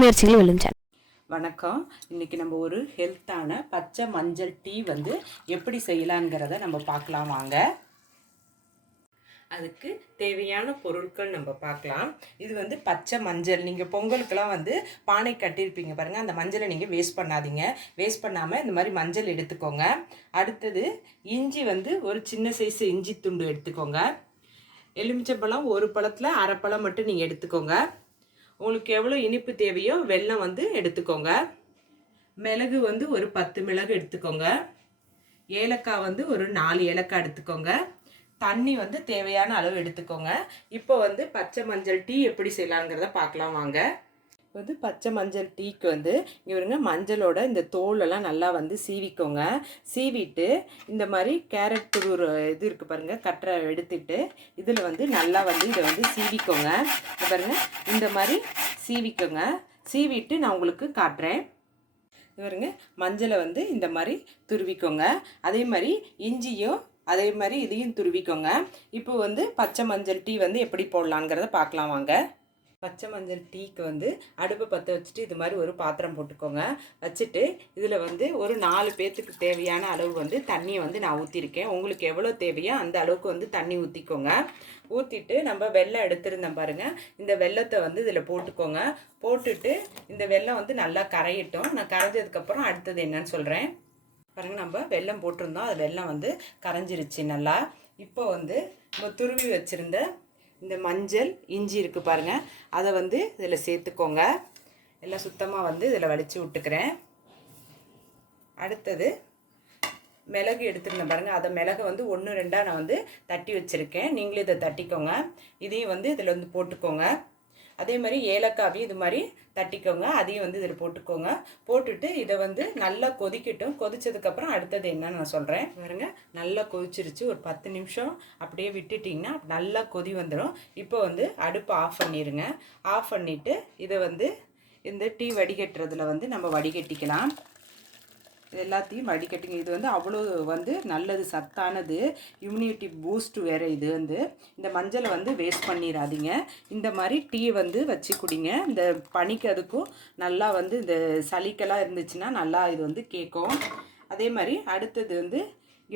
முயற்சிகள் வெல்லும் சேனல். வணக்கம். இன்றைக்கி நம்ம ஒரு ஹெல்த்தான பச்சை மஞ்சள் டீ வந்து எப்படி செய்யலாங்கிறத நம்ம பார்க்கலாம் வாங்க. அதுக்கு தேவையான பொருட்கள் நம்ம பார்க்கலாம். இது வந்து பச்சை மஞ்சள். நீங்கள் பொங்கலுக்கெல்லாம் வந்து பானை கட்டியிருப்பீங்க பாருங்கள், அந்த மஞ்சளை நீங்கள் வேஸ்ட் பண்ணாதீங்க. வேஸ்ட் பண்ணாமல் இந்த மாதிரி மஞ்சள் எடுத்துக்கோங்க. அடுத்தது இஞ்சி வந்து ஒரு சின்ன சைஸ் இஞ்சி துண்டு எடுத்துக்கோங்க. எலுமிச்சம்பழம் ஒரு பழத்தில் அரை பழம் மட்டும் நீங்கள் எடுத்துக்கோங்க. உங்களுக்கு எவ்வளோ இனிப்பு தேவையோ வெல்லம் வந்து எடுத்துக்கோங்க. மிளகு வந்து ஒரு 10 மிளகு எடுத்துக்கோங்க. ஏலக்காய் வந்து ஒரு 4 ஏலக்காய் எடுத்துக்கோங்க. தண்ணி வந்து தேவையான அளவு எடுத்துக்கோங்க. இப்போ வந்து பச்சை மஞ்சள் டீ எப்படி செய்யலாங்கிறத பார்க்கலாம் வாங்க. வந்து பச்சை மஞ்சள் டீக்கு வந்து இங்கே வருங்க, மஞ்சளோட இந்த தோலெல்லாம் நல்லா வந்து சீவிக்கோங்க. சீவிட்டு இந்த மாதிரி கேரட் துருவுற இது இருக்குது பாருங்கள், கட்டரை எடுத்துட்டு இதில் வந்து நல்லா வந்து இதை வந்து சீவிக்கோங்க. பாருங்கள், இந்த மாதிரி சீவிக்கோங்க. சீவிட்டு நான் உங்களுக்கு காட்டுறேன். பாருங்க, மஞ்சளை வந்து இந்த மாதிரி துருவிக்கோங்க. அதே மாதிரி இஞ்சியும் அதே மாதிரி இதையும் துருவிக்கோங்க. இப்போ வந்து பச்சை மஞ்சள் டீ வந்து எப்படி போடலாங்கிறத பார்க்கலாம் வாங்க. பச்சை மஞ்சள் டீக்கு வந்து அடுப்பை பற்ற வச்சுட்டு இது மாதிரி ஒரு பாத்திரம் போட்டுக்கோங்க. வச்சுட்டு இதில் வந்து ஒரு 4 பேர்த்துக்கு தேவையான அளவு வந்து தண்ணியை வந்து நான் ஊற்றிருக்கேன். உங்களுக்கு எவ்வளோ தேவையோ அந்த அளவுக்கு வந்து தண்ணி ஊற்றிக்கோங்க. ஊற்றிட்டு நம்ம வெல்லம் எடுத்துருந்தேன் பாருங்கள், இந்த வெல்லத்தை வந்து இதில் போட்டுக்கோங்க. போட்டுட்டு இந்த வெல்லம் வந்து நல்லா கரையட்டும். நான் கரைஞ்சதுக்கப்புறம் அடுத்தது என்னன்னு சொல்கிறேன். பாருங்கள், நம்ம வெல்லம் போட்டிருந்தோம், அது வெல்லம் வந்து கரைஞ்சிருச்சு நல்லா. இப்போ வந்து நம்ம துருவி வச்சுருந்த இந்த மஞ்சள் இஞ்சி இருக்குது பாருங்கள், அதை வந்து இதில் சேர்த்துக்கோங்க. எல்லாம் சுத்தமாக வந்து இதில் வலிச்சு விட்டுக்கிறேன். அடுத்தது மிளகு எடுத்துருந்தேன் பாருங்கள், அதை மிளகு வந்து 1 2 நான் வந்து தட்டி வச்சுருக்கேன். நீங்களே இதை தட்டிக்கோங்க. இதையும் வந்து இதில் வந்து போட்டுக்கோங்க. அதே மாதிரி ஏலக்காவையும் இது மாதிரி தட்டிக்கோங்க, அதையும் வந்து இதில் போட்டுக்கோங்க. போட்டுட்டு இதை வந்து நல்லா கொதிக்கட்டும். கொதிச்சதுக்கப்புறம் அடுத்தது என்னன்னு நான் சொல்கிறேன். பாருங்க, நல்லா கொதிச்சிருச்சு. ஒரு 10 நிமிஷம் அப்படியே விட்டுட்டிங்கன்னா நல்லா கொதி வந்துடும். இப்போ வந்து அடுப்பு ஆஃப் பண்ணிடுங்க. ஆஃப் பண்ணிவிட்டு இதை வந்து இந்த டீ வடிகட்டுறதுல வந்து நம்ம வடிகட்டிக்கலாம். இது எல்லாத்தையும் வடிகட்டுங்க. இது வந்து அவ்வளோ வந்து நல்லது, சத்தானது, இம்யூனிட்டி பூஸ்ட் வேறு. இது வந்து இந்த மஞ்சளை வந்து வேஸ்ட் பண்ணிடாதீங்க. இந்த மாதிரி டீ வந்து வச்சு குடிங்க. இந்த பனிக்கு அதுக்கும் நல்லா வந்து இந்த சளிக்கெல்லாம் இருந்துச்சுன்னா நல்லா இது வந்து கேட்கும். அதே மாதிரி அடுத்தது வந்து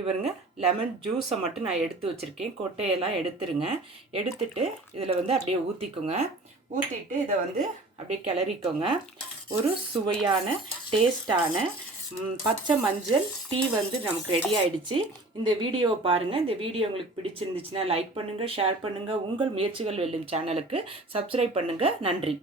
இவருங்க லெமன் ஜூஸை மட்டும் நான் எடுத்து வச்சுருக்கேன். கொட்டையெல்லாம் எடுத்துருங்க. எடுத்துட்டு இதில் வந்து அப்படியே ஊற்றிக்கோங்க. ஊற்றிட்டு இதை வந்து அப்படியே கிளறிக்கோங்க. ஒரு சுவையான டேஸ்டான பச்சை மஞ்சள் டீ வந்து நமக்கு ரெடி ஆகிடுச்சு. இந்த வீடியோவை பாருங்கள். இந்த வீடியோ உங்களுக்கு பிடிச்சிருந்துச்சுன்னா லைக் பண்ணுங்கள், ஷேர் பண்ணுங்கள். உங்கள் முயற்சிகள் வெல்லும் சேனலுக்கு சப்ஸ்கிரைப் பண்ணுங்கள். நன்றி.